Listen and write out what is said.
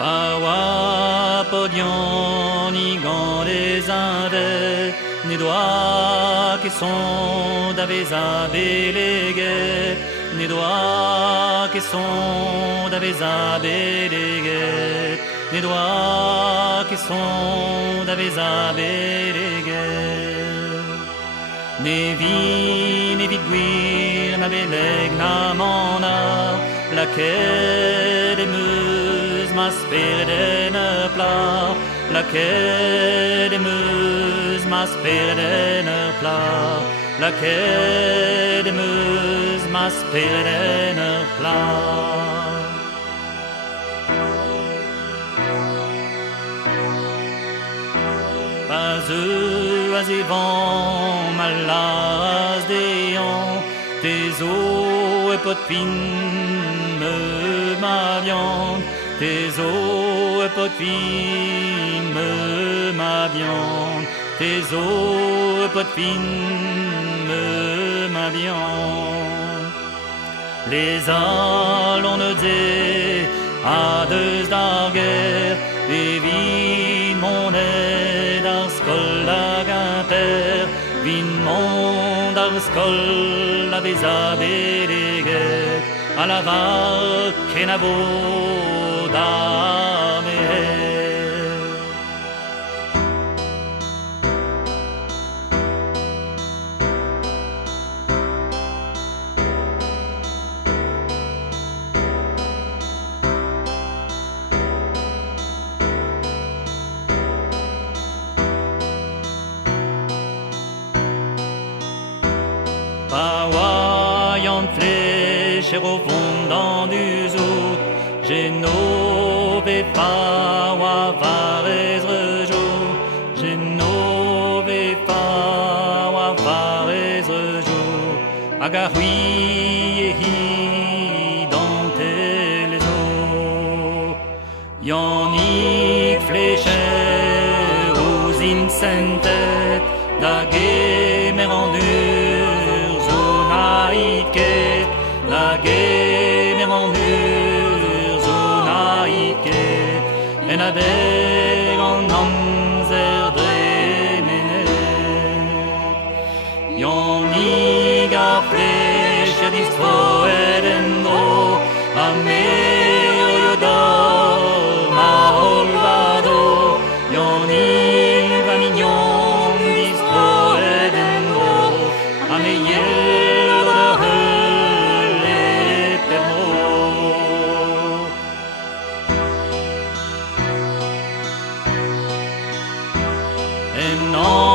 Pawa podion igan les Indes, ne doa que son d'avez abeleguet, ne doa que son d'avez abeleguet, ne doa que son d'avez abeleguet. Ne vit gwir na beleg na mana, laquelle des meuse ma sperde ne plat, laquelle des meuse ma sperde ne plat, laquelle des meuse ma sperde ne plat. Pas eux as évent malas déant, tes os et pot fin me ma viande, tes os et pot fin me ma viande, tes os et pot fin me ma viande. Les allons ne dé à deux d'arguer, et vin mon aide ar skol a Ginter, vin mon ar skol a vez a beleget, a la var ken a vod a meher. Pawa yon flèche au fond dans du zoo, j'ai nové pawa varez rejour, j'ai nové pawa varez rejour, agahui et hi dans tes les eaux. Yon y flèche aux incentet, da gemer en la gemer en zonaïket, en adeg en amzer dremenet. Yon iga flèche distro edendro, a merio d'or ma olvado, yon iga mignon distro edendro, a meilleur no